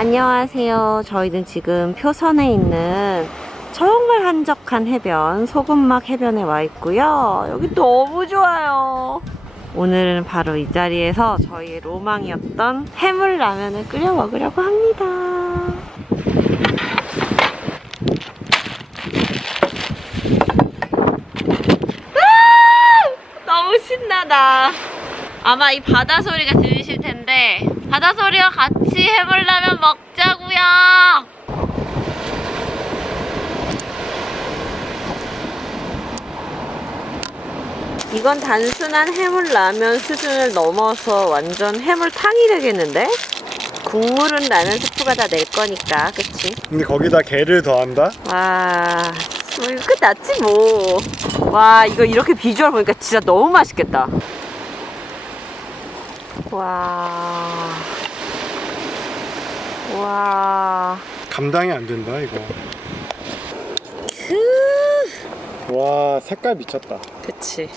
안녕하세요. 저희는 지금 표선에 있는 정말 한적한 해변, 소금막 해변에 와 있고요. 여기 너무 좋아요. 오늘은 바로 이 자리에서 저희의 로망이었던 해물라면을 끓여 먹으려고 합니다. 아! 너무 신나다. 아마 이 바다 소리가 들리실 텐데 바다 소리와 같이 해물라면 먹자고요. 이건 단순한 해물라면 수준을 넘어서 완전 해물탕이 되겠는데? 국물은 라면 스프가 다 낼 거니까, 그치? 근데 거기다 게를 더한다? 와, 뭐 이거 끝났지 뭐. 와, 이거 이렇게 비주얼 보니까 진짜 너무 맛있겠다. 와. 와. 감당이 안 된다 이거 그. 와 색깔 미쳤다 그치.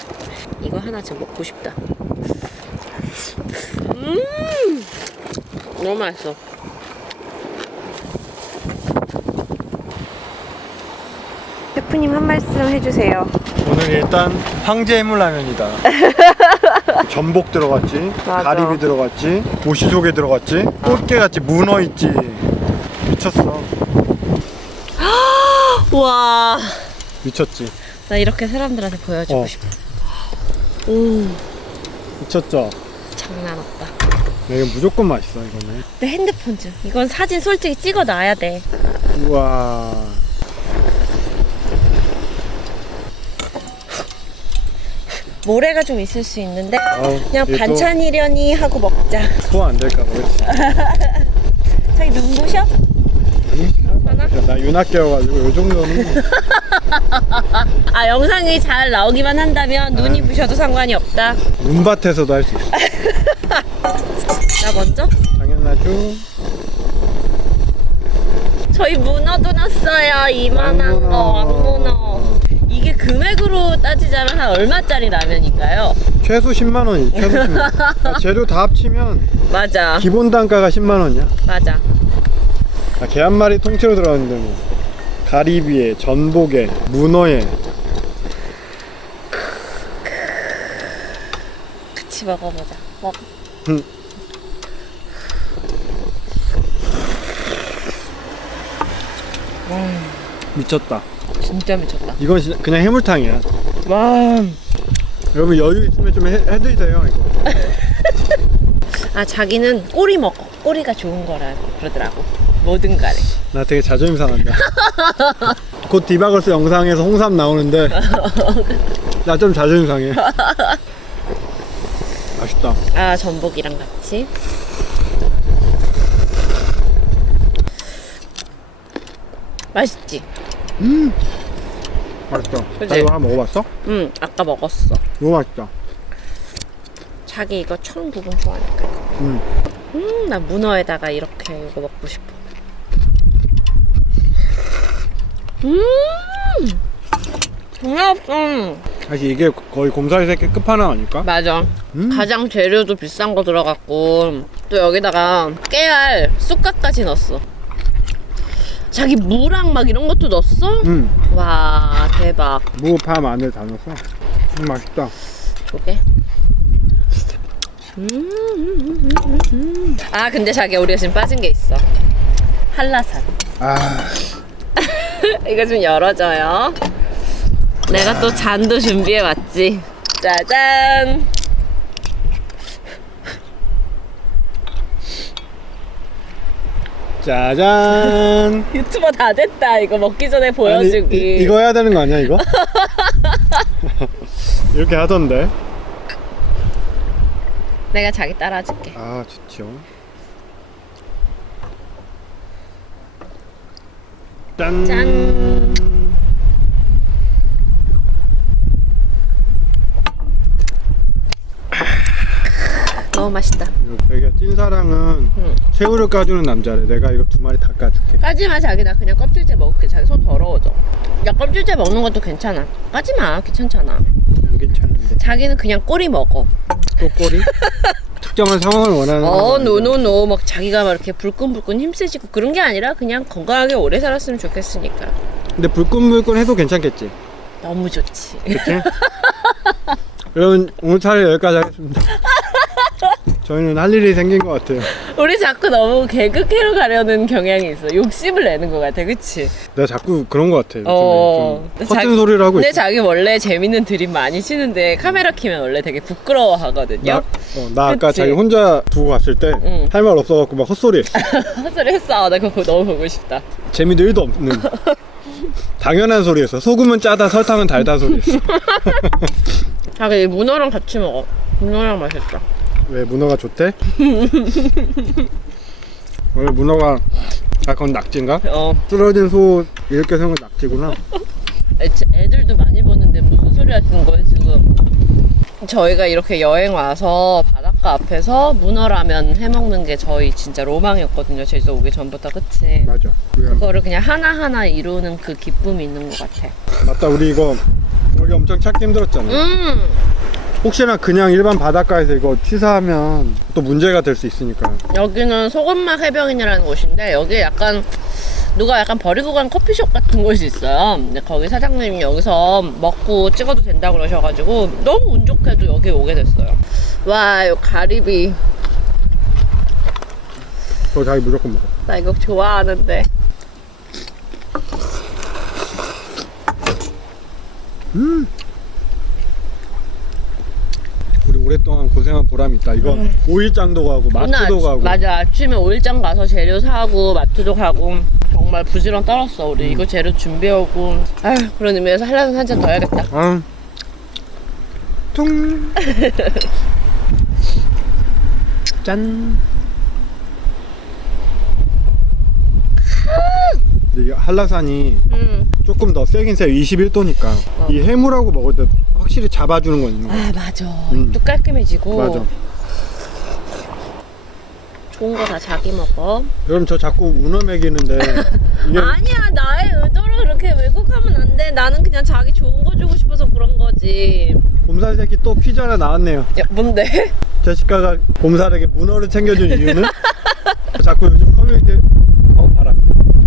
이거 하나 좀 먹고 싶다. 음. 너무 맛있어. 셰프님 한 말씀 해주세요. 오늘 일단 황제 해물라면이다 전복 들어갔지 맞아. 가리비 들어갔지 오시속에 들어갔지 꽃게 같이 문어 있지 미쳤어 와. 미쳤지 나 이렇게 사람들한테 보여주고 어. 싶어. 오. 미쳤죠 장난 없다. 야, 이거 무조건 맛있어 이거는 내 핸드폰 좀. 이건 사진 솔직히 찍어 놔야 돼. 우와 모래가 좀 있을 수 있는데 아우, 그냥 얘 반찬이려니 하고 먹자. 소화 안 될까 봐 그렇지 자기 눈부셔? 아니? 나 윤학교여가지고 요 정도는 아 영상이 잘 나오기만 한다면 눈이 부셔도 상관이 없다. 눈밭에서도 할 수 있어 나 먼저? 당연하죠 저희 문어도 났어요. 이만한 거 왕문어. 금액으로 따지자면 한 얼마짜리 라면인가요? 최소 10만 원이 최소 10만 원. 아, 재료 다 합치면 맞아. 기본 단가가 10만 원이야. 맞아. 아, 게한 마리 통째로 들어갔는데 뭐 가리비에, 전복에, 문어에 같이 먹어보자. 먹. 음. 미쳤다. 진짜 미쳤다. 이건 진짜 그냥 해물탕이야. 와. 여러분 여유 있으면 좀 해, 해드리세요 이거. 아 자기는 꼬리 먹어. 꼬리가 좋은 거라 그러더라고. 뭐든 간에. 나 되게 자존심 상한다. 곧 디바걸스 영상에서 홍삼 나오는데 나 좀 자존심 상해. 맛있다. 아 전복이랑 같이. 맛있지? 맛있다. 그치? 나 이거 한번 먹어봤어? 응, 아까 먹었어. 너무 맛있다. 자기 이거 청 부분 좋아하니까. 음. 음, 나 문어에다가 이렇게 이거 먹고 싶어. 음, 장난 없어. 사실 이게 거의 곰사리 새끼 끝판왕 아닐까? 맞아. 음. 가장 재료도 비싼 거 들어갔고 또 여기다가 깨알 쑥갓까지 넣었어. 자기 무랑 막 이런 것도 넣었어? 음. 와 대박. 무, 파, 마늘 다 넣었어. 음, 맛있다. 조개. 음, 음, 음, 음. 아 근데 자기 우리가 지금 빠진 게 있어. 한라산. 아, 이거 좀 열어줘요. 내가 또 잔도 준비해 왔지. 짜잔. 짜잔. 유튜버 다 됐다. 이거 먹기 전에 보여주기. 아니, 이, 이거 해야 되는 거 아니야, 이거? 이렇게 하던데. 내가 자기 따라줄게. 아, 좋죠. 짠. 짠. 너무 맛있다. 이거 되게 찐사랑은 응. 새우를 까주는 남자래. 내가 이거 두 마리 다 까줄게. 까지 마 자기 나 그냥 껍질째 먹을게. 자기 손 더러워져. 야 껍질째 먹는 것도 괜찮아. 까지 마 귀찮잖아. 안 괜찮은데. 자기는 그냥 꼬리 먹어. 또 꼬리? 특정한 상황을 원하는 어, 건 아니죠. 노노노. 막 자기가 막 이렇게 불끈불끈 힘세지고 그런 게 아니라 그냥 건강하게 오래 살았으면 좋겠으니까. 근데 불끈불끈 해도 괜찮겠지 너무 좋지. 그치? 여러분 오늘 차례 여기까지 하겠습니다 저희는 할 일이 생긴 것 같아요 우리 자꾸 너무 개그캐로 가려는 경향이 있어. 욕심을 내는 것 같아. 그치? 내가 자꾸 그런 것 같아 요즘에 어. 좀 커튼 자기- 소리를 하고 근데 있어 자기 원래 재밌는 드립 많이 치는데 카메라 키면 원래 되게 부끄러워 하거든요. 나, 어, 나 아까 그치? 자기 혼자 두고 갔을 때 할 응. 말 없어갖고 막 헛소리 헛소리 했어. 나 그거 너무 보고 싶다. 재미도 1도 없는 당연한 소리 했어 소금은 짜다 설탕은 달다 소리 했어 자기 문어랑 같이 먹어. 문어랑 맛있다. 왜 문어가 좋대? 원래 문어가 아 그건 낙지인가? 어. 쓰러진 소 이렇게 생긴 낙지구나 애, 애들도 많이 보는데 무슨 소리 하시는 거예요 지금? 저희가 이렇게 여행 와서 바닷가 앞에서 문어라면 해먹는 게 저희 진짜 로망이었거든요. 제주도 오기 전부터 그치? 맞아 우리가 그거를 그냥 하나하나 이루는 그 기쁨이 있는 것 같아. 맞다 우리 이거 여기 엄청 찾기 힘들었잖아 음. 혹시나 그냥 일반 바닷가에서 이거 취사하면 또 문제가 될 수 있으니까 여기는 소금막 해변이라는 곳인데 여기 약간 누가 약간 버리고 간 커피숍 같은 곳이 있어요. 근데 거기 사장님이 여기서 먹고 찍어도 된다고 그러셔가지고 너무 운 좋게도 여기 오게 됐어요. 와, 요 가리비. 그거 자기 무조건 먹어 나 이거 좋아하는데. 우리 오랫동안 보람이 있다 이거 오일장도 가고 마트도 가고 맞아. 아침에 오일장 가서 재료 사고 마트도 가고 정말 부지런 떨었어. 우리 이거 재료 준비하고. 아휴, 그런 의미에서 한라산 한 잔 더 해야겠다. 아. 퉁. 짠. 근데 이 한라산이 음. 조금 더 세긴 세 21도니까 이 해물하고 먹을 때 확실히 잡아주는 건 있는 거 아, 맞아. 음. 또 깔끔해지고. 맞아 좋은 거 다 자기 먹어. 여러분 저 자꾸 문어 먹이는데 이게 아니야 나의 의도로 그렇게 왜곡하면 안 돼. 나는 그냥 자기 좋은 거 주고 싶어서 그런 거지. 곰살 새끼 또 퀴즈 하나 나왔네요 야 뭔데? 제시카가 곰살에게 문어를 챙겨준 이유는 자꾸 요즘 커뮤니티 어 바람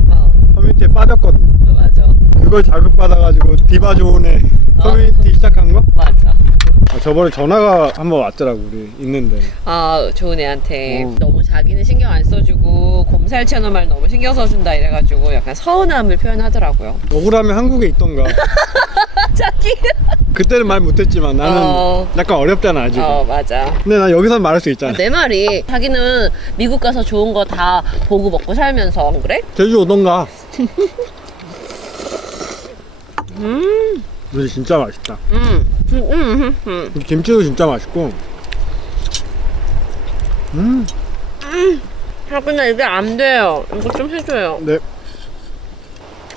어 커뮤니티에 빠졌거든 맞아 그걸 자극받아가지고 디바 좋은 애 커뮤니티 시작한 거? 맞아. 아, 저번에 전화가 한 번 왔더라고 우리 있는데 아 좋은 애한테 어. 너무 자기는 신경 안 써주고 곰살 채널 말 너무 신경 써준다 이래가지고 약간 서운함을 표현하더라고요. 억울하면 한국에 있던가 자기. 그때는 말 못했지만 나는 어. 약간 어렵잖아 아직 어 맞아. 근데 난 여기서 말할 수 있잖아 내 말이 자기는 미국 가서 좋은 거 다 보고 먹고 살면서 안 그래? 제주 오던가 음, 근데 진짜 맛있다 음, 음, 음, 음. 김치도 진짜 맛있고 음 자기나 이게 안 돼요. 이거 좀 해줘요. 네.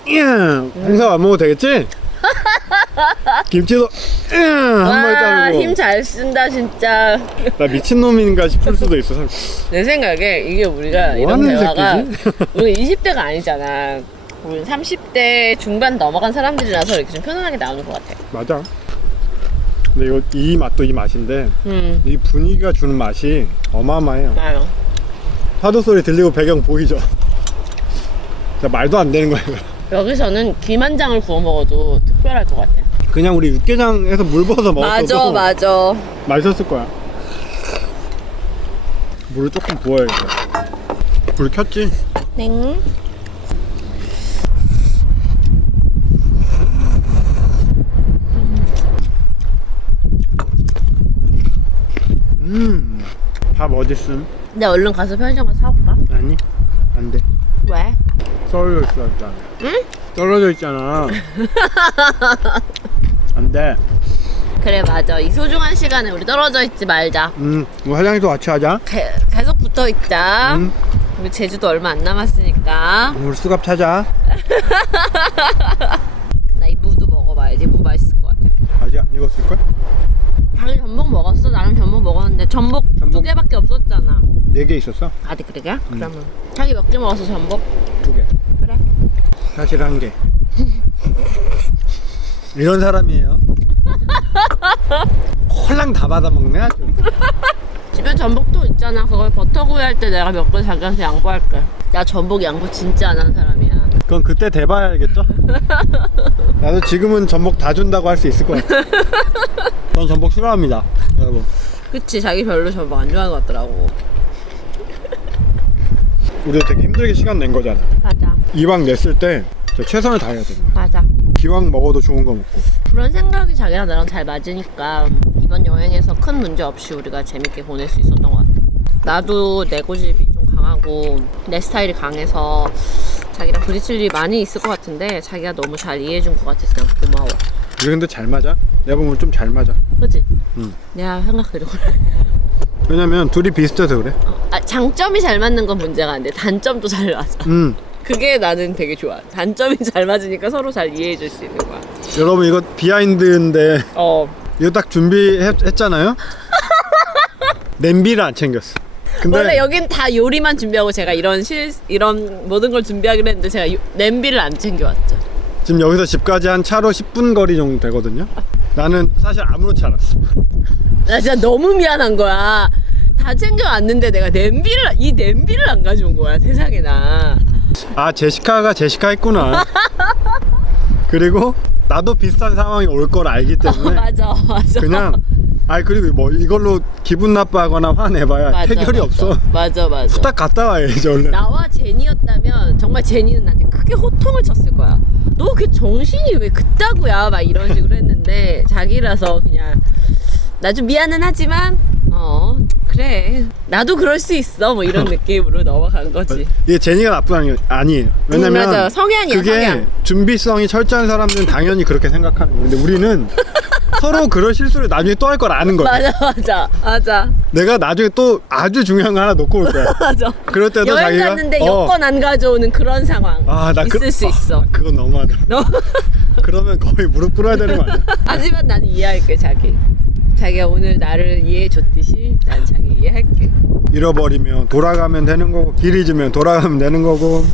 이야, 홍삼 안 먹어도 되겠지? 김치도 한번 와, 자르고 힘 잘 쓴다 진짜. 나 미친 놈인가 싶을 수도 있어 참. 내 생각에 이게 우리가 뭐 이런 하는 대화가 새끼지? 우리 20대가 아니잖아. 우리 30대 중반 넘어간 사람들이라서 이렇게 좀 편안하게 나오는 것 같아. 맞아 근데 이거 이 맛도 이 맛인데 음, 이 분위기가 주는 맛이 어마어마해요 맞아. 파도 소리 들리고 배경 보이죠? 진짜 말도 안 되는 거예요 여기서는 김한장을 구워 먹어도 특별할 것 같아. 그냥 우리 육개장에서 물 부어서 먹었어도 맞아. 맛있었을 거야 물을 조금 부어야 돼. 불 켰지? 땡. 음, 밥 어딨음? 근데 얼른 가서 편의점 가서 사올까? 아니, 안 돼. 왜? 떨어져 일단. 응? 떨어져 있잖아. 안 돼. 그래 맞아. 이 소중한 시간에 우리 떨어져 있지 말자. 음, 뭐 화장실도 같이 하자. 게- 계속 붙어 있자. 음, 우리 제주도 얼마 안 남았으니까. 우리 수갑 찾아. 나 이 무도 먹어봐야지. 무 맛있을 것 같아. 아직 안 익었을걸? 자기 전복 먹었어? 나는 전복 먹었는데 전복, 두 전복- 개밖에 없었잖아. 네 개 있었어? 아직 그러게? 그러면 자기 몇 개 먹었어 전복? 두 개. 그래. 사실 한 개. 이런 사람이에요. 홀랑 다 받아먹네 아주. 집에 전복도 있잖아. 그걸 버터구이 할 때 내가 몇 개 자기한테 양보할게. 나 전복 양보 진짜 안 하는 사람이야. 그건 그때 돼봐야 알겠죠? 나도 지금은 전복 다 준다고 할 수 있을 것 같아. 전 전복 싫어합니다, 여러분. 그치, 자기 별로 전복 안 좋아하는 것 같더라고. 우리 되게 힘들게 시간 낸 거잖아. 맞아, 이왕 냈을 때 진짜 최선을 다해야 거야. 맞아. 기왕 먹어도 좋은 거 먹고. 그런 생각이 자기랑 나랑 잘 맞으니까 이번 여행에서 큰 문제 없이 우리가 재밌게 보낼 수 있었던 것 같아. 나도 내 고집이 좀 강하고 내 스타일이 강해서 자기랑 부딪힐 일이 많이 있을 것 같은데 자기가 너무 잘 이해해준 것 같아서 그냥 고마워. 우리 근데 잘 맞아? 내가 보면 좀 잘 맞아. 그치? 응. 내가 생각해도 그래. 왜냐면 둘이 비슷해서 그래. 아, 장점이 잘 맞는 건 문제가 안 돼. 단점도 잘 맞아. 음. 그게 나는 되게 좋아. 단점이 잘 맞으니까 서로 잘 이해해줄 수 있는 거야. 여러분 이거 비하인드인데 어. 이거 딱 준비했잖아요? 냄비를 안 챙겼어. 근데 원래 여긴 다 요리만 준비하고 제가 이런 실 이런 모든 걸 준비하기로 했는데 제가 요- 냄비를 안 챙겨왔죠. 지금 여기서 집까지 한 차로 10분 거리 정도 되거든요. 나는 사실 아무렇지 않았어. 나 진짜 너무 미안한 거야. 다 챙겨왔는데 내가 냄비를 이 냄비를 안 가져온 거야 세상에 나. 아 제시카가 제시카 했구나. 그리고 나도 비슷한 상황이 올 걸 알기 때문에 맞아 맞아. 그냥 아 그리고 뭐 이걸로 기분 나빠하거나 화내봐야 맞아, 해결이 맞아. 없어. 맞아 맞아. 딱 갔다 와야지 원래. 나와 제니였다면 정말 제니는 나한테 크게 호통을 쳤을 거야. 너 그 정신이 왜 그따구야? 막 이런 식으로 했는데 자기라서 그냥 나 좀 미안은 하지만 어 그래 나도 그럴 수 있어 뭐 이런 느낌으로 넘어간 거지. 이게 제니가 나쁜 게 아니에요. 왜냐면 음, 맞아. 성향이야, 그게 성향. 준비성이 철저한 사람들은 당연히 그렇게 생각하는 거예요. 근데 우리는 서로 그런 실수를 나중에 또 할 걸 아는 거야. 맞아 맞아 맞아 내가 나중에 또 아주 중요한 거 하나 놓고 올 거야. 맞아. 그럴 때도 여행 자기가 갔는데 어, 여권 안 가져오는 그런 상황 아, 나 있을 그, 수 있어. 아, 그건 너무하다. 너 그러면 거의 무릎 꿇어야 되는 거 아니야? 하지만 나는 이해할게 자기. 자기가 오늘 나를 이해해 줬듯이 난 자기 이해할게. 잃어버리면 돌아가면 되는 거고 길 잊으면 돌아가면 되는 거고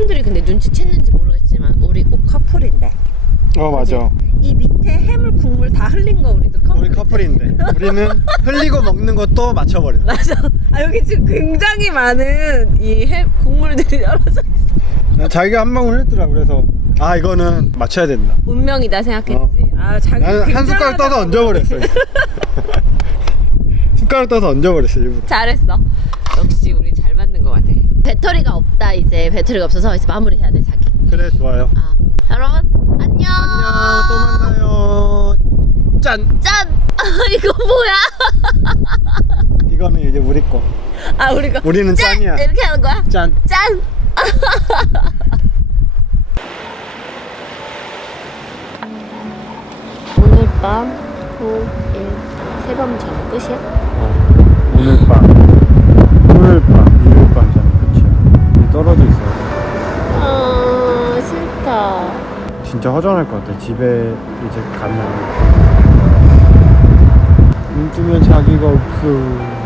사람들이 근데 눈치챘는지 모르겠지만 우리 옷 커플인데 어 맞아 이 밑에 해물 국물 다 흘린 거 우리도 커플. 우리 커플인데 우리는 흘리고 먹는 것도 맞춰버려 맞아. 아 여기 지금 굉장히 많은 이 해 국물들이 떨어져 있어. 난 자기가 한 방울 했더라 그래서 아 이거는 맞춰야 된다 운명이다 생각했지. 아 자기. 나는 한 숟가락 떠서 얹어버렸어 숟가락 떠서 얹어버렸어 일부러 잘했어. 역시 우리 잘 맞는 것 같아. 배터리가 없다 이제 배터리가 없어서 이제 마무리해야 돼 자기. 그래 좋아요 아 여러분 안녕. 안녕 또 만나요 짠 짠. 아, 이거 뭐야? 이거는 이제 우리 거 아 우리가 우리는 짠 짠이야 이렇게 하는 거야? 짠 짠. 오늘 밤 토일 세밤 자면 끝이야? 오늘 밤 토요일 밤 일요일 밤 자면 끝이야 떨어져 있어요. 아 싫다. 진짜 허전할 것 같아. 집에 이제 가면. 눈 뜨면 자기가 없어